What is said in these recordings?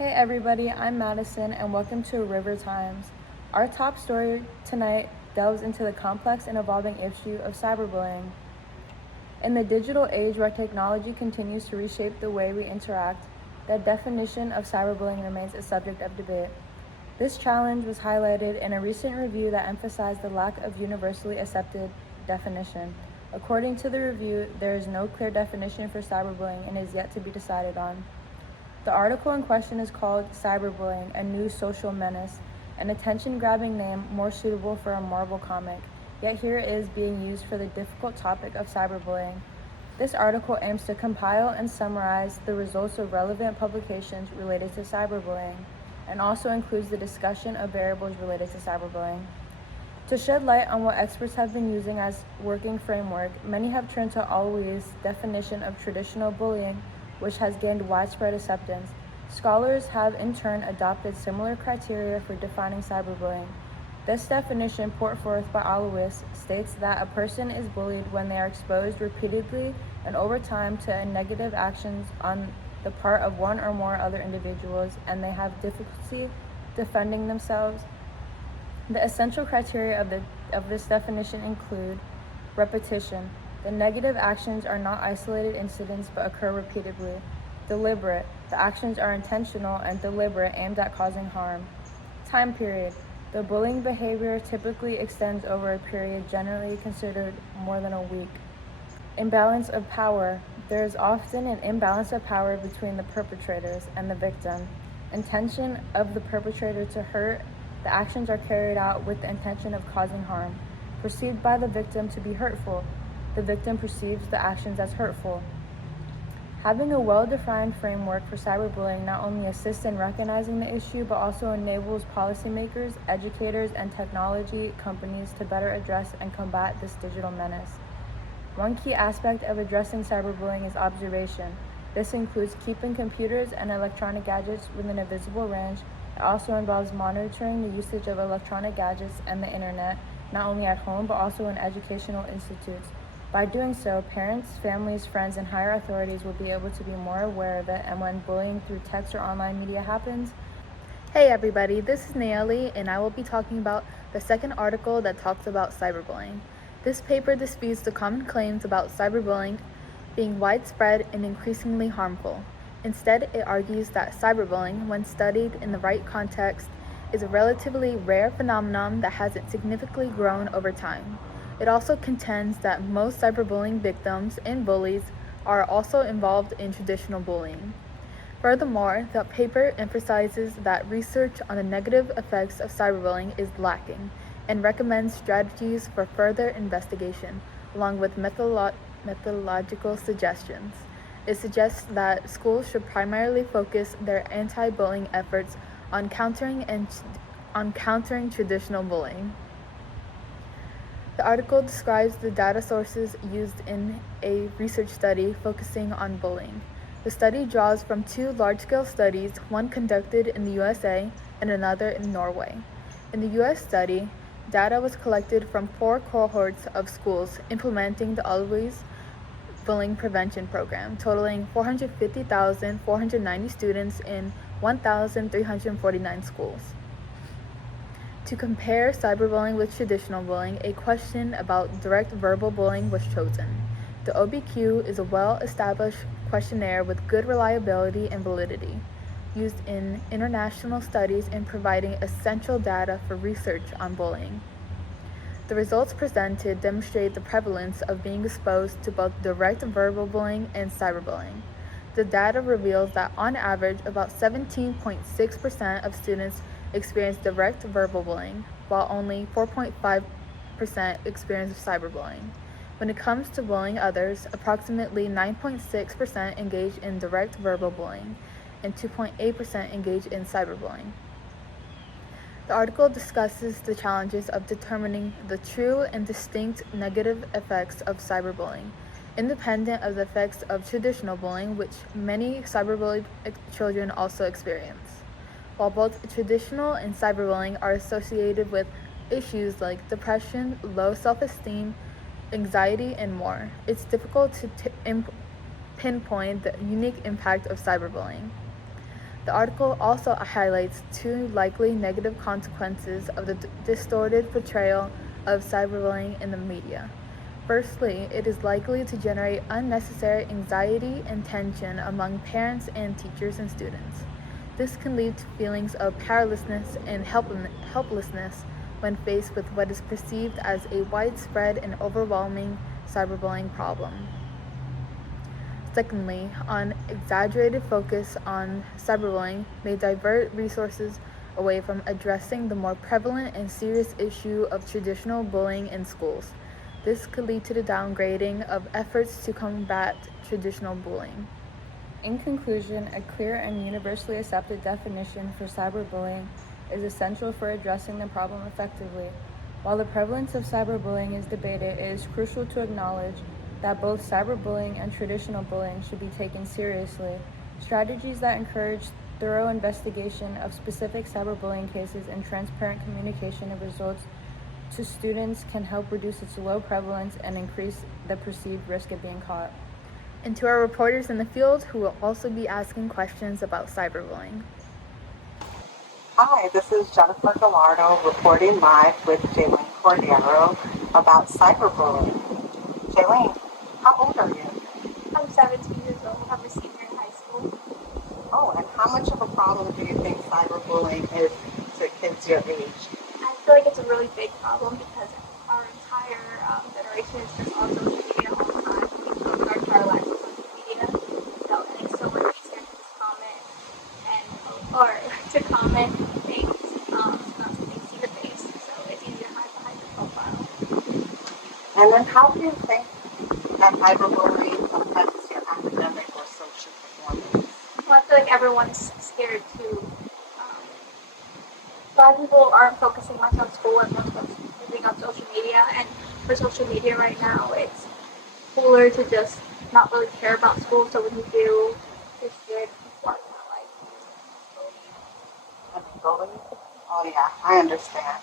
Hey everybody, I'm Madison and welcome to River Times. Our top story tonight delves into the complex and evolving issue of cyberbullying. In the digital age where technology continues to reshape the way we interact, the definition of cyberbullying remains a subject of debate. This challenge was highlighted in a recent review that emphasized the lack of universally accepted definition. According to the review, there is no clear definition for cyberbullying and is yet to be decided on. The article in question is called Cyberbullying, a New Social Menace, an attention-grabbing name more suitable for a Marvel comic, yet here it is being used for the difficult topic of cyberbullying. This article aims to compile and summarize the results of relevant publications related to cyberbullying, and also includes the discussion of variables related to cyberbullying. To shed light on what experts have been using as working framework, many have turned to Alloui's definition of traditional bullying, which has gained widespread acceptance. Scholars have in turn adopted similar criteria for defining cyberbullying. This definition put forth by Allouis states that a person is bullied when they are exposed repeatedly and over time to negative actions on the part of one or more other individuals and they have difficulty defending themselves. The essential criteria of this definition include repetition. The negative actions are not isolated incidents but occur repeatedly. Deliberate. The actions are intentional and deliberate, aimed at causing harm. Time period. The bullying behavior typically extends over a period generally considered more than a week. Imbalance of power. There is often an imbalance of power between the perpetrators and the victim. Intention of the perpetrator to hurt. The actions are carried out with the intention of causing harm. Perceived by the victim to be hurtful. The victim perceives the actions as hurtful. Having a well-defined framework for cyberbullying not only assists in recognizing the issue, but also enables policymakers, educators, and technology companies to better address and combat this digital menace. One key aspect of addressing cyberbullying is observation. This includes keeping computers and electronic gadgets within a visible range. It also involves monitoring the usage of electronic gadgets and the internet, not only at home, but also in educational institutes. By doing so, parents, families, friends, and higher authorities will be able to be more aware of it, and when bullying through text or online media happens. Hey everybody, this is Nayeli, and I will be talking about the second article that talks about cyberbullying. This paper disputes the common claims about cyberbullying being widespread and increasingly harmful. Instead, it argues that cyberbullying, when studied in the right context, is a relatively rare phenomenon that hasn't significantly grown over time. It also contends that most cyberbullying victims and bullies are also involved in traditional bullying. Furthermore, the paper emphasizes that research on the negative effects of cyberbullying is lacking and recommends strategies for further investigation, along with methodological suggestions. It suggests that schools should primarily focus their anti-bullying efforts on countering traditional bullying. The article describes the data sources used in a research study focusing on bullying. The study draws from two large-scale studies, one conducted in the USA and another in Norway. In the US study, data was collected from 4 cohorts of schools implementing the Allouis Bullying Prevention Program, totaling 450,490 students in 1,349 schools. To compare cyberbullying with traditional bullying, a question about direct verbal bullying was chosen. The OBQ is a well-established questionnaire with good reliability and validity, used in international studies and providing essential data for research on bullying. The results presented demonstrate the prevalence of being exposed to both direct verbal bullying and cyberbullying. The data reveals that on average, about 17.6% of students experience direct verbal bullying, while only 4.5% experience cyberbullying. When it comes to bullying others, approximately 9.6% engage in direct verbal bullying and 2.8% engage in cyberbullying. The article discusses the challenges of determining the true and distinct negative effects of cyberbullying, independent of the effects of traditional bullying, which many cyberbullied children also experience. While both traditional and cyberbullying are associated with issues like depression, low self-esteem, anxiety, and more, it's difficult to pinpoint the unique impact of cyberbullying. The article also highlights two likely negative consequences of the distorted portrayal of cyberbullying in the media. Firstly, it is likely to generate unnecessary anxiety and tension among parents and teachers and students. This can lead to feelings of powerlessness and helplessness when faced with what is perceived as a widespread and overwhelming cyberbullying problem. Secondly, an exaggerated focus on cyberbullying may divert resources away from addressing the more prevalent and serious issue of traditional bullying in schools. This could lead to the downgrading of efforts to combat traditional bullying. In conclusion, a clear and universally accepted definition for cyberbullying is essential for addressing the problem effectively. While the prevalence of cyberbullying is debated, it is crucial to acknowledge that both cyberbullying and traditional bullying should be taken seriously. Strategies that encourage thorough investigation of specific cyberbullying cases and transparent communication of results to students can help reduce its low prevalence and increase the perceived risk of being caught. And to our reporters in the field who will also be asking questions about cyberbullying. Hi, this is Jennifer Gallardo reporting live with Jaylene Cordero about cyberbullying. Jaylene, how old are you? I'm 17 years old. I'm a senior in high school. Oh, and how much of a problem do you think cyberbullying is to kids your age? I feel like it's a really big problem because our entire generation is just on social media all the time. We focus our entire lives on social media. So, and it's so much easier to just comment or to comment things, not something see your face. So it's easier to hide behind your profile. And then how do you think that cyberbullying affects your academic or social performance? Well, I feel like everyone's scared to. A lot of people aren't focusing much on school and much moving on social media. And for social media right now, it's cooler to just not really care about school. So when you do, you're scared people are gonna like Bullying? Oh yeah, I understand.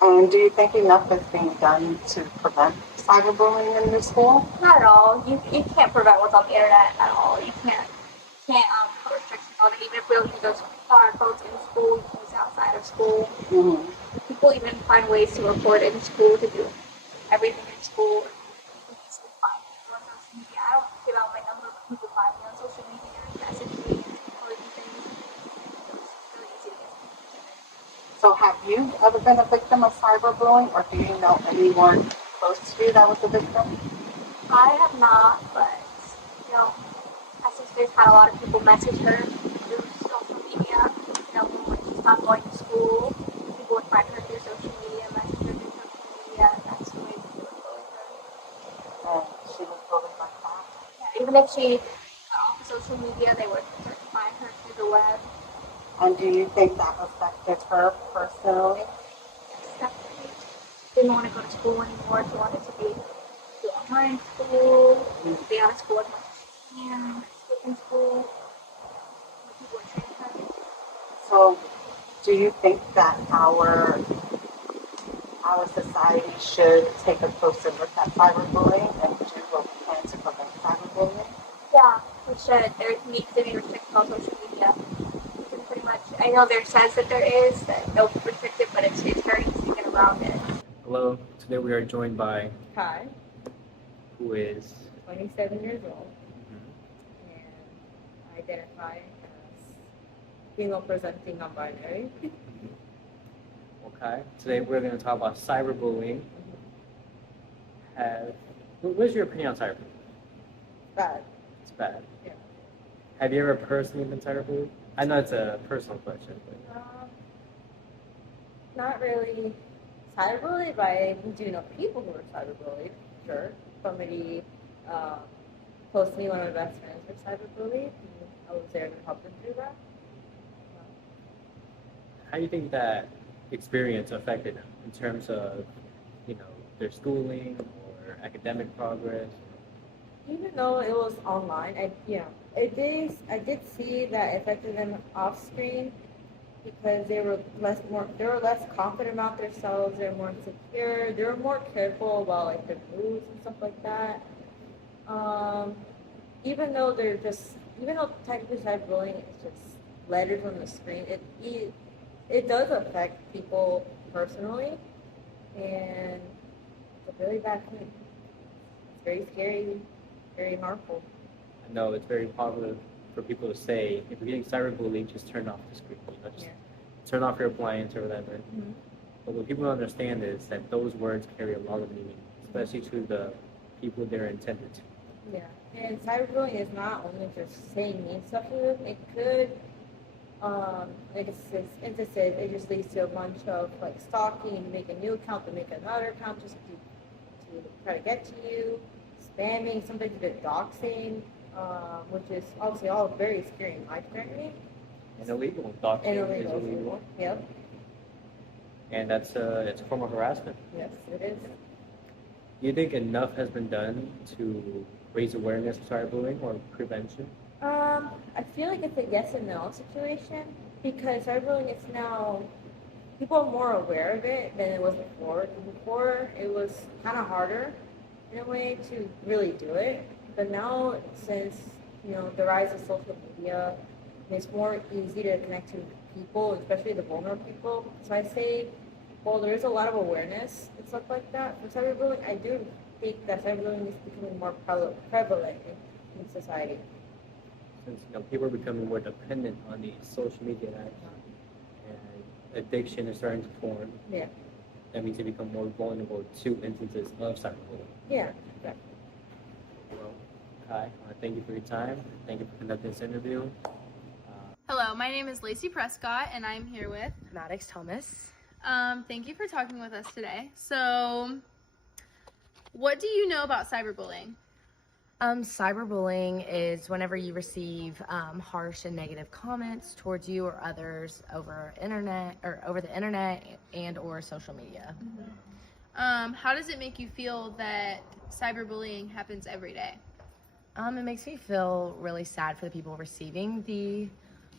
And do you think enough is being done to prevent cyberbullying in your school? not at all. You can't prevent what's on the internet at all. You can't put restrictions on it. Even if we don't use those phones in school, you can use it outside of school. Mm-hmm. People even find ways to report in school to do everything in school. You can easily find people on social media. I don't give out my number, but people find me on social media and message me and tell me things. It's really easy to get. So have you ever been a victim of cyberbullying, or do you know anyone close to you that was a victim? I have not, but my sister's had a lot of people message her through social media. When she stopped going to school, people would find her through social media, message her through social media, and that's the way people would bully her. And she was bullied like that? Yeah, even if she got off of social media, they would start to find her through the web. And do you think that affected her personally? Yes, definitely. She didn't want to go to school anymore. She wanted to do online school, be out of school as much as she can, skip in school. People would train her. So do you think that our society should take a closer look at cyberbullying and do what we can to prevent cyberbullying? Yeah, we should. There needs to be restrictions on social media. You can pretty much, I know there says that there is, that they'll restrict it, but it's very easy to get around it. Hello, today we are joined by Kai, who is 27 years old, and I identify as female presenting non-binary. okay. Today we're going to talk about cyberbullying. What's your opinion on cyberbullying? Bad. It's bad. Yeah. Have you ever personally been cyberbullied? I know it's a personal question, but Not really cyberbullied, but I do know people who are cyberbullied. Sure. Somebody close to me, one of my best friends, were cyberbullied. And I was there to help them through that. how do you think that experience affected them in terms of, their schooling or academic progress? Even though it was online, I did see that it affected them off screen because they were less confident about themselves. They're more insecure. They were more careful about like their moves and stuff like that. Even though technically cyberbullying is just letters on the screen, it does affect people personally, and it's a really bad thing. It's very scary, very harmful. I know it's very popular for people to say, if you're getting cyberbullied, just turn off the screen. Just turn off your appliance or whatever. Mm-hmm. But what people don't understand is that those words carry a lot of meaning, especially to the people they're intended to. Yeah, and cyberbullying is not only just saying mean stuff to them. It could, like it says, it just leads to a bunch of like stalking. You make a new account, to make another account just to try to get to you, spamming, sometimes even doxing, which is obviously all very scary in my community. And illegal. Doxing And is illegal. illegal. Yep. And it's a form of harassment. Yes, it is. Do you think enough has been done to raise awareness of cyberbullying or prevention? I feel like it's a yes and no situation because cyberbullying is now people are more aware of it than it was before. Before it was kind of harder in a way to really do it, but now since the rise of social media, it's more easy to connect to people, especially the vulnerable people. So I say, well, there is a lot of awareness and stuff like that for cyberbullying. I do think that cyberbullying is becoming more prevalent in society. Since people are becoming more dependent on these social media apps and addiction is starting to form, Yeah. that means they become more vulnerable to instances of cyberbullying. Yeah. Exactly. Well, Kai, I want to thank you for your time. Thank you for conducting this interview. Hello, my name is Lacey Prescott, and I'm here with Maddox Thomas. Thank you for talking with us today. So, what do you know about cyberbullying? Cyberbullying is whenever you receive harsh and negative comments towards you or others over the internet and or social media. How does it make you feel that cyberbullying happens every day? It makes me feel really sad for the people receiving the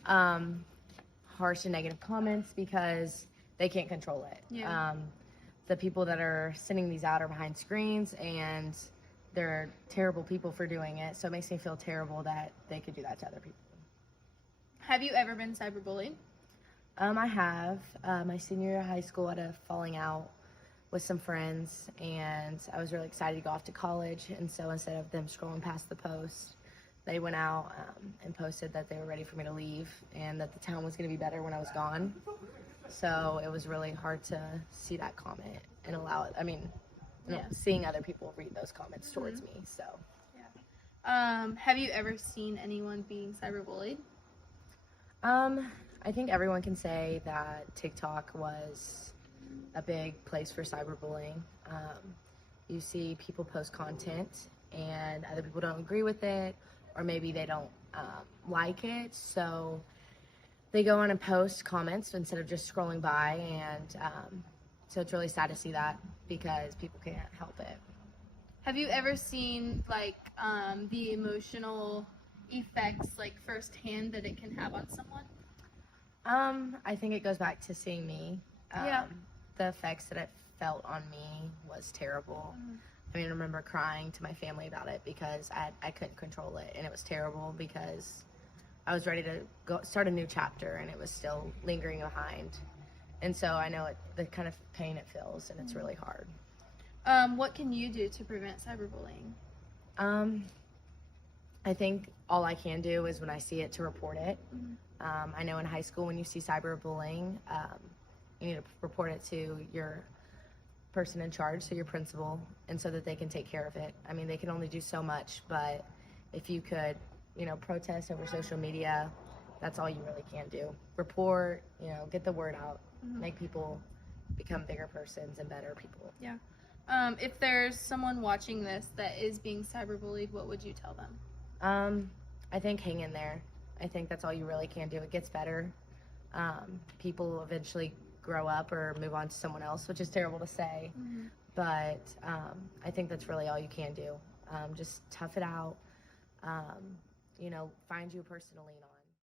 harsh and negative comments because they can't control it. Yeah. The people that are sending these out are behind screens and they're terrible people for doing it. So it makes me feel terrible that they could do that to other people. Have you ever been cyberbullied? I have. My senior year of high school, I had a falling out with some friends, and I was really excited to go off to college. And so instead of them scrolling past the post, they went out and posted that they were ready for me to leave and that the town was going to be better when I was gone. So it was really hard to see that comment and allow it. I mean, seeing other people read those comments towards me. So, have you ever seen anyone being cyberbullied? I think everyone can say that TikTok was a big place for cyberbullying. You see people post content and other people don't agree with it, or maybe they don't like it, so they go on and post comments instead of just scrolling by, and so it's really sad to see that because people can't help it. Have you ever seen the emotional effects firsthand that it can have on someone? I think it goes back to seeing me. The effects that it felt on me was terrible. I mean, I remember crying to my family about it because I couldn't control it, and it was terrible because I was ready to go start a new chapter, and it was still lingering behind. And so I know the kind of pain it feels, and it's really hard. What can you do to prevent cyberbullying? I think all I can do is when I see it to report it. I know in high school when you see cyberbullying, you need to report it to your person in charge, so your principal, and so that they can take care of it. I mean, they can only do so much, but if you could, protest over social media, that's all you really can do. Report, get the word out, make people become bigger persons and better people. Yeah. If there's someone watching this that is being cyberbullied, what would you tell them? I think hang in there. I think that's all you really can do. It gets better. People will eventually grow up or move on to someone else, which is terrible to say, but I think that's really all you can do. Just tough it out, find you a person to lean on.